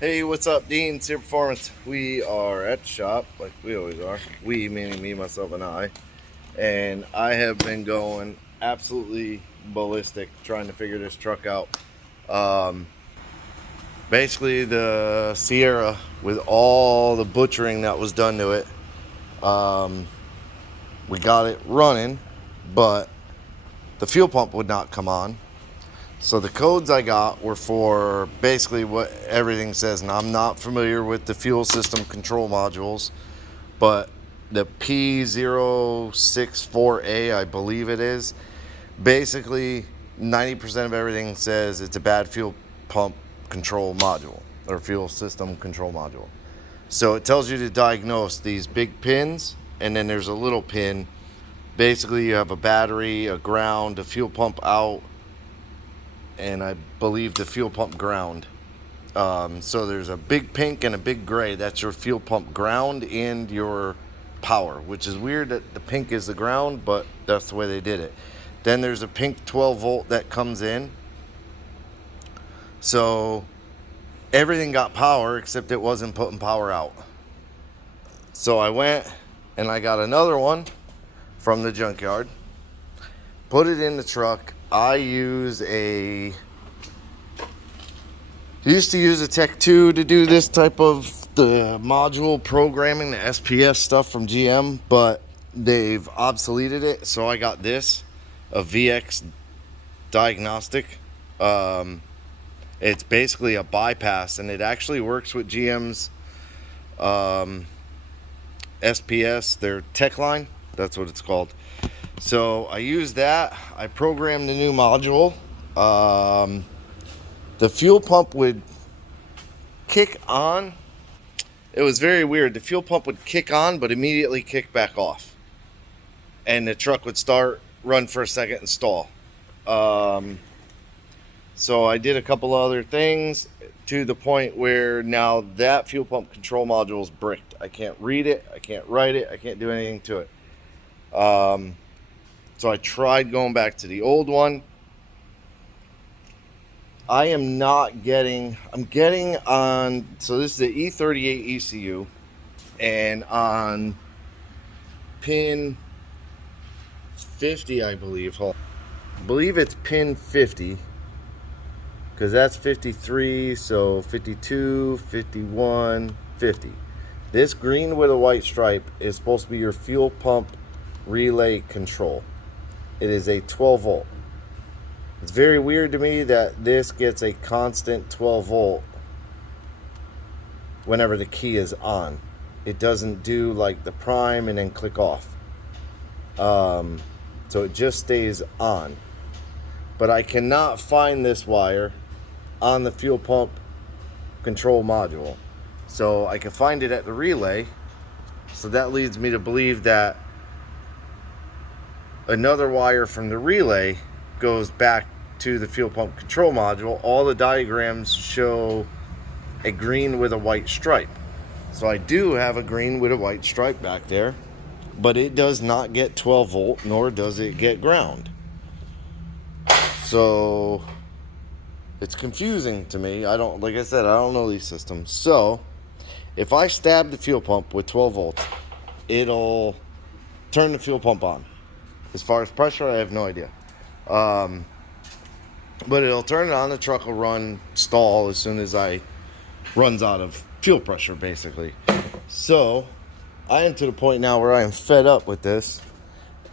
Hey, what's up, Dean? Sear Performance. We are at the shop, like we always are. We, meaning me, myself, and I. And I have been going absolutely ballistic trying to figure this truck out. Um, Basically, the Sierra, with all the butchering that was done to it, we got it running, but the fuel pump would not come on. So the codes I got were for basically what everything says, and I'm not familiar with the fuel system control modules, but the P064A, I believe it is, basically 90% of everything says it's a bad fuel pump control module or fuel system control module. So it tells you to diagnose these big pins, and then there's a little pin. Basically, you have a battery, a ground, a fuel pump out, and I believe the fuel pump ground. So there's a big pink and a big gray. That's your fuel pump ground and your power, which is weird that the pink is the ground, but that's the way they did it. Then there's a pink 12 volt that comes in. So everything got power except it wasn't putting power out. So I went and I got another one from the junkyard, put it in the truck. I used to use a Tech 2 to do this type of the module programming, the SPS stuff from GM, but they've obsoleted it. So I got this, a VX diagnostic. It's basically a bypass, and it actually works with GM's SPS, their tech line. That's what it's called. So I used that. I programmed the new module. The fuel pump would kick on. It was very weird. The fuel pump would kick on, but immediately kick back off. And the truck would start, run for a second, and stall. So I did a couple other things to the point where now that fuel pump control module is bricked. I can't read it. I can't write it. I can't do anything to it. So I tried going back to the old one. I am not getting, I'm getting on, so this is the E38 ECU, and on pin 50, I believe, I believe it's pin 50, because that's 53, so 52, 51, 50. This green with a white stripe is supposed to be your fuel pump relay control. It is a 12 volt. It's very weird to me that this gets a constant 12 volt whenever the key is on. It doesn't do like the prime and then click off. So it just stays on. But I cannot find this wire on the fuel pump control module. So I can find it at the relay. So that leads me to believe that another wire from the relay goes back to the fuel pump control module. All the diagrams show a green with a white stripe. So I do have a green with a white stripe back there, but it does not get 12 volt, nor does it get ground. So it's confusing to me. Like I said, I don't know these systems. So if I stab the fuel pump with 12 volts, it'll turn the fuel pump on. As far as pressure, I have no idea. But it'll turn it on. The truck will stall as soon as I runs out of fuel pressure, basically. So I am to the point now where I am fed up with this,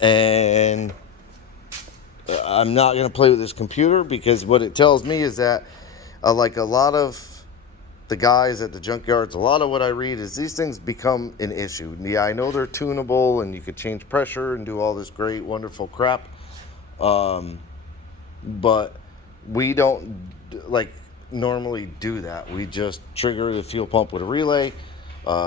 and I'm not going to play with this computer, because what it tells me is that like a lot of the guys at the junkyards, a lot of what I read is these things become an issue. Yeah, I know they're tunable and you could change pressure and do all this great, wonderful crap. But we don't normally do that. We just trigger the fuel pump with a relay.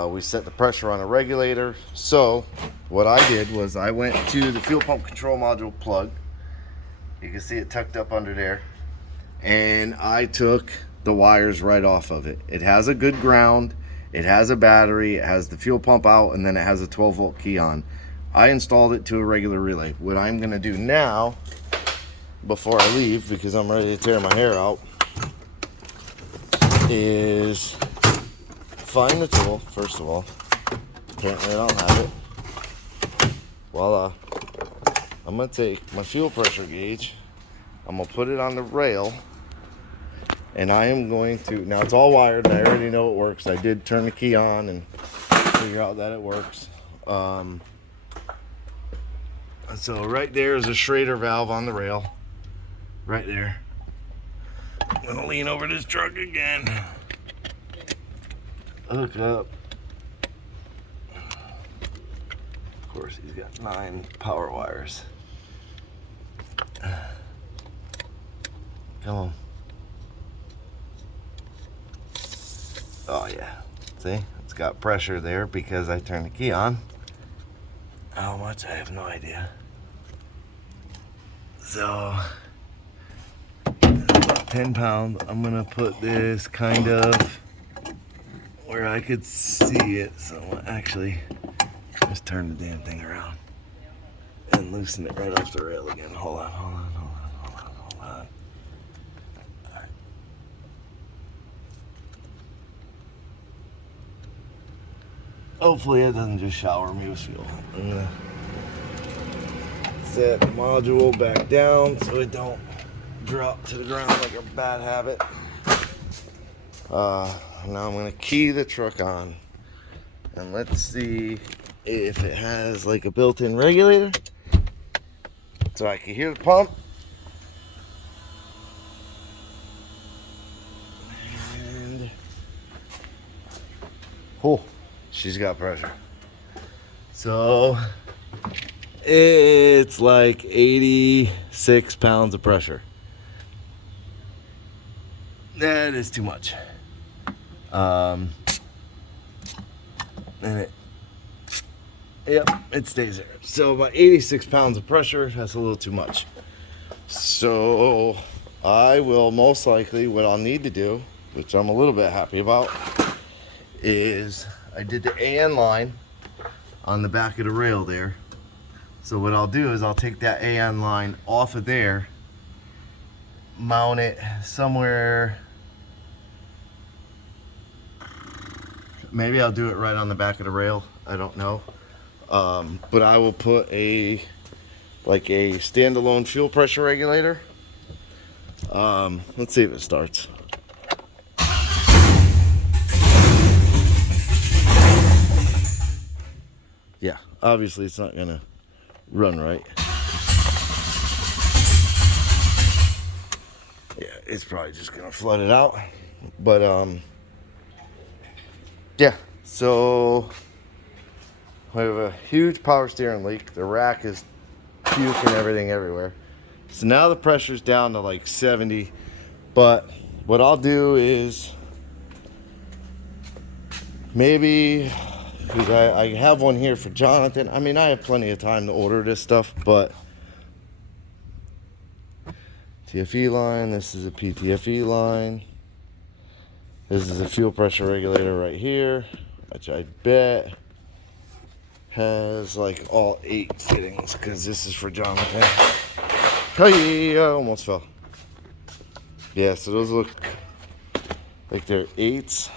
We set the pressure on a regulator. So what I did was I went to the fuel pump control module plug. You can see it tucked up under there. And I took the wires right off of it. It has a good ground, it has a battery, it has the fuel pump out, and then it has a 12 volt key on. I installed it to a regular relay. What I'm going to do now, before I leave, because I'm ready to tear my hair out, is find the tool, first of all. Apparently I don't have it. Voila. I'm going to take my fuel pressure gauge. I'm going to put it on the rail. And I am going to, now it's all wired and I already know it works. I did turn the key on and figure out that it works. So right there is a Schrader valve on the rail. Right there. I'm going to lean over this truck again. Hook up. Of course, he's got 9 power wires. Come on. Oh yeah, see, it's got pressure there because I turned the key on. How much, I have no idea. So, about 10 pounds. I'm gonna put this kind of where I could see it. So actually, just turn the damn thing around and loosen it right off the rail again. Hold on. Hopefully it doesn't just shower me with fuel. I'm gonna set the module back down so it don't drop to the ground like a bad habit. Now I'm gonna key the truck on and let's see if it has like a built-in regulator so I can hear the pump. And oh, she's got pressure. So it's like 86 pounds of pressure. That is too much. And it stays there. So about 86 pounds of pressure, that's a little too much. So I will most likely, what I'll need to do, which I'm a little bit happy about, is I did the AN line on the back of the rail there. So what I'll do is I'll take that AN line off of there, mount it somewhere. Maybe I'll do it right on the back of the rail. I don't know. But I will put a standalone fuel pressure regulator. Let's see if it starts. Yeah, obviously it's not gonna run right. Yeah, it's probably just gonna flood it out. But yeah, so we have a huge power steering leak. The rack is puking everything everywhere. So now the pressure's down to like 70. But what I'll do is maybe, because I have one here for Jonathan. I mean, I have plenty of time to order this stuff, but TFE line, this is a PTFE line. This is a fuel pressure regulator right here, which I bet has like all 8 fittings, because this is for Jonathan. Hey, I almost fell. Yeah, so those look like they're 8s.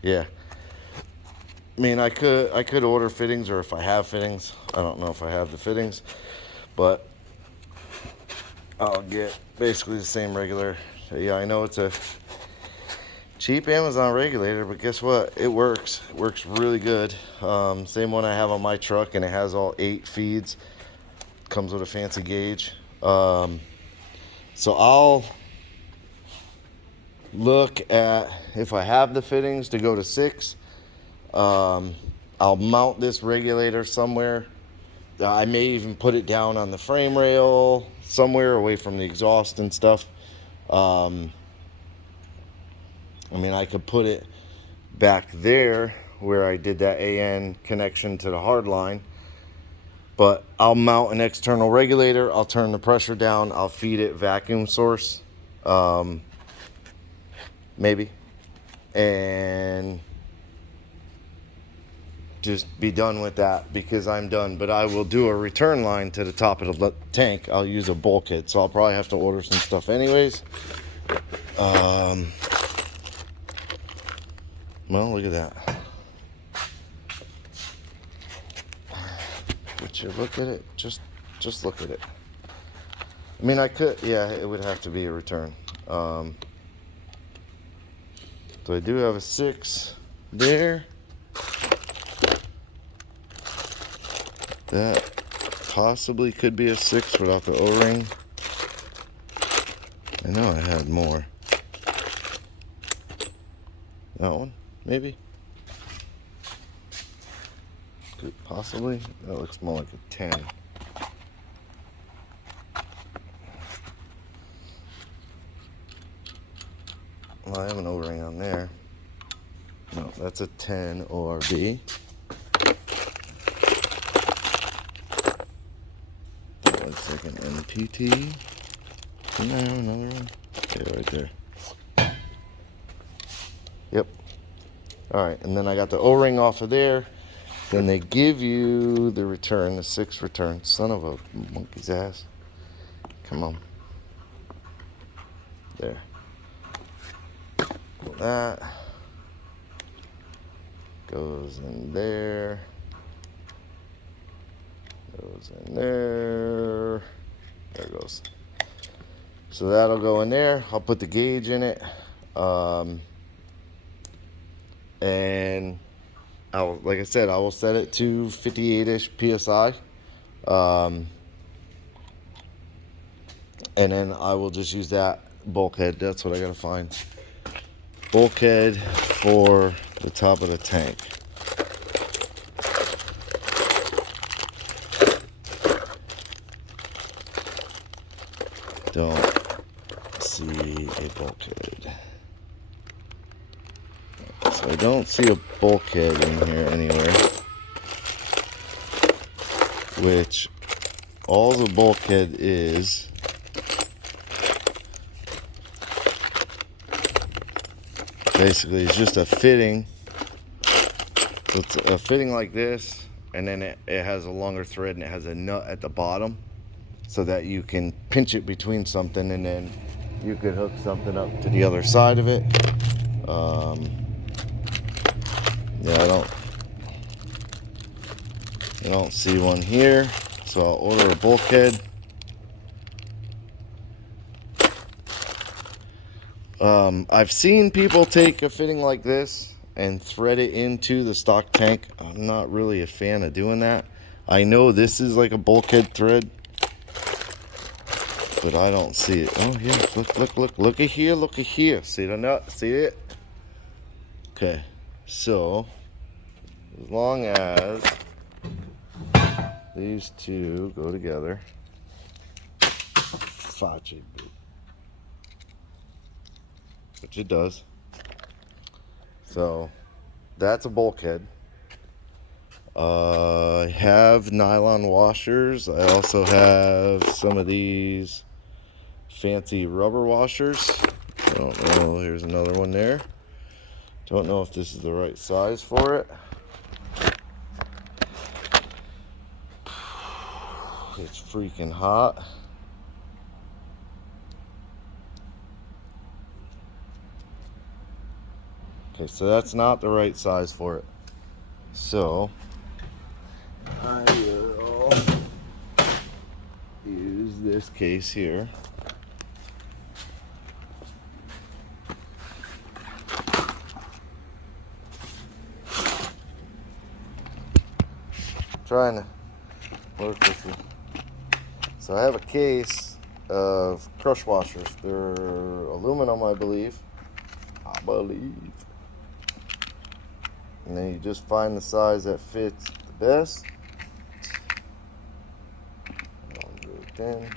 Yeah. I mean, I could order fittings, or if I have fittings. I don't know if I have the fittings, but I'll get basically the same regulator. So yeah, I know it's a cheap Amazon regulator, but guess what? It works. It works really good. Same one I have on my truck, and it has all 8 feeds. Comes with a fancy gauge. So I'll look at if I have the fittings to go to 6. I'll mount this regulator somewhere. I may even put it down on the frame rail somewhere away from the exhaust and stuff. I mean, I could put it back there where I did that AN connection to the hard line, but I'll mount an external regulator. I'll turn the pressure down. I'll feed it vacuum source, maybe, and just be done with that, because I'm done. But I will do a return line to the top of the tank. I'll use a bulkhead, so I'll probably have to order some stuff anyways. Well, look at that. Would you look at it? Just look at it. I mean, I could, yeah, it would have to be a return. So I do have a 6 there. That possibly could be a 6 without the O-ring. I know I had more. That one, maybe? Possibly? That looks more like a 10. Well, I have an O-ring on there. No, that's a 10 ORB. That looks like an NPT. Didn't I have another one? Okay, right there. Yep. Alright, and then I got the O-ring off of there. Then they give you the return, the 6 return. Son of a monkey's ass. Come on. There. That goes in there. Goes in there. There it goes. So that'll go in there. I'll put the gauge in it. And like I said, I will set it to 58-ish PSI. And then I will just use that bulkhead. That's what I gotta find. Bulkhead for the top of the tank. Don't see a bulkhead. So I don't see a bulkhead in here anywhere. Which all the bulkhead is basically it's just a fitting. So it's a fitting like this, and then it has a longer thread and it has a nut at the bottom so that you can pinch it between something, and then you could hook something up to the other side of it. Yeah, I don't see one here, so I'll order a bulkhead. I've seen people take a fitting like this and thread it into the stock tank. I'm not really a fan of doing that. I know this is like a bulkhead thread, but I don't see it. Oh yeah, look at here. See the nut? See it? Okay, so as long as these two go together, which it does. So that's a bulkhead. I have nylon washers. I also have some of these fancy rubber washers. I don't know. Here's another one there. Don't know if this is the right size for it. It's freaking hot. Okay, so that's not the right size for it. So I will use this case here. Trying to work with you. So I have a case of crush washers. They're aluminum, I believe. And then you just find the size that fits the best. Thin.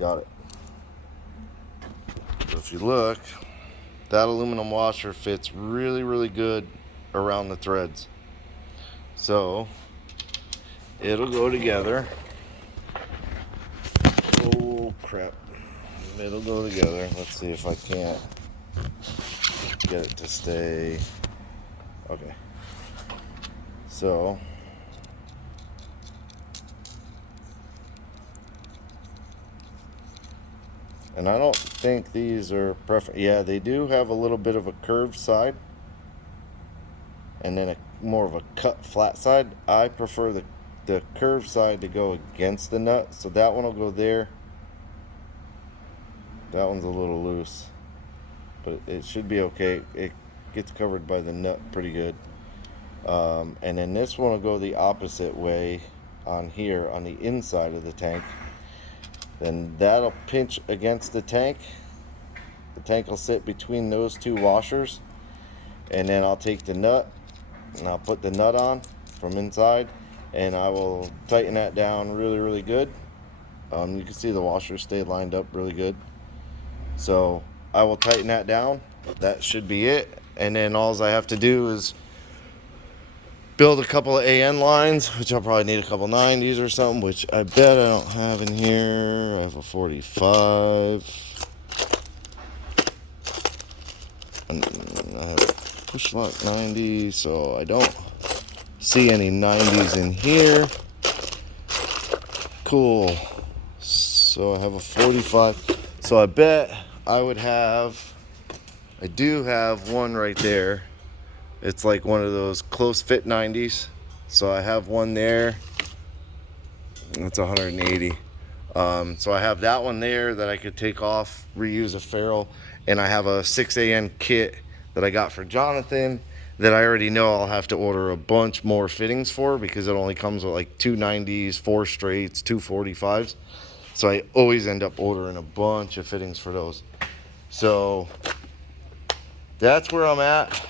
Got it. So if you look, that aluminum washer fits really, really good around the threads. So it'll go together. Oh crap. It'll go together. Let's see if I can't get it to stay. Okay. So And I don't think these are yeah, they do have a little bit of a curved side and then more of a cut flat side. I prefer the curved side to go against the nut, so that one will go there. That one's a little loose, but it should be okay. It gets covered by the nut pretty good. And then this one will go the opposite way on here on the inside of the tank. Then that'll pinch against the tank. The tank will sit between those two washers, and then I'll take the nut and I'll put the nut on from inside, and I will tighten that down really good. You can see the washers stay lined up really good, so I will tighten that down. That should be it. And then all I have to do is build a couple of AN lines, which I'll probably need a couple 90s or something, which I bet I don't have in here. I have a 45 and I have a push lock 90, so I don't see any 90s in here. Cool. So I have a 45, so I bet I would have, I do have one right there. It's like one of those close fit 90s, so I have one there. That's 180. So I have that one there that I could take off, reuse a ferrule, and I have a 6AN kit that I got for Jonathan that I already know I'll have to order a bunch more fittings for, because it only comes with like 2 90s, 4 straights, 2 45s. So I always end up ordering a bunch of fittings for those. So that's where I'm at.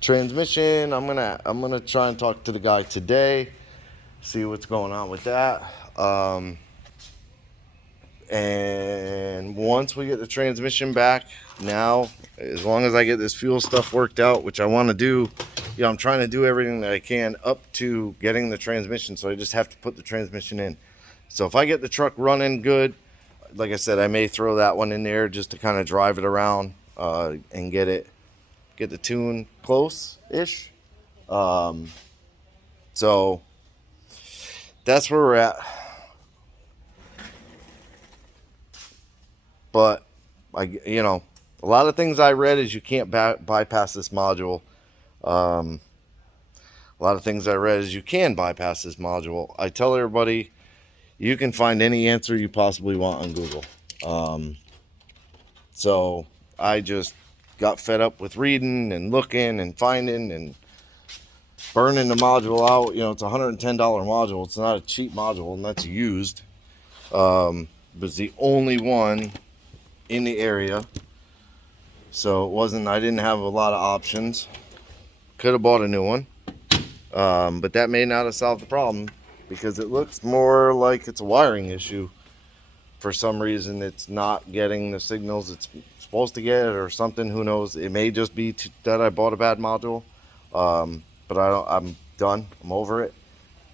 Transmission, I'm gonna try and talk to the guy today, see what's going on with that. And once we get the transmission back, now, as long as I get this fuel stuff worked out, which I want to do, you know, I'm trying to do everything that I can up to getting the transmission, so I just have to put the transmission in. So if I get the truck running good, like I said, I may throw that one in there just to kind of drive it around and get the tune close-ish. So that's where we're at. But you know, a lot of things I read is you can't bypass this module. A lot of things I read is you can bypass this module. I tell everybody, you can find any answer you possibly want on Google. So I just got fed up with reading and looking and finding and burning the module out. You know, it's a $110 module. It's not a cheap module, and that's used. But it's the only one in the area, so it wasn't, I didn't have a lot of options. Could have bought a new one, but that may not have solved the problem, because it looks more like it's a wiring issue. For some reason it's not getting the signals it's supposed to get, or something. Who knows? It may just be that I bought a bad module. But I'm done, I'm over it.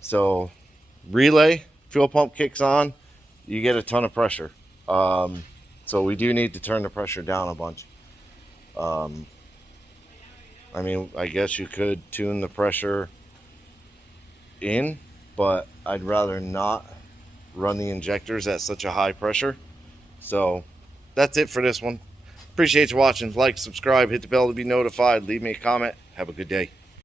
So relay, fuel pump kicks on, you get a ton of pressure. So we do need to turn the pressure down a bunch. I mean, I guess you could tune the pressure in, but I'd rather not run the injectors at such a high pressure. So that's it for this one. Appreciate you watching. Like, subscribe, hit the bell to be notified, leave me a comment. Have a good day.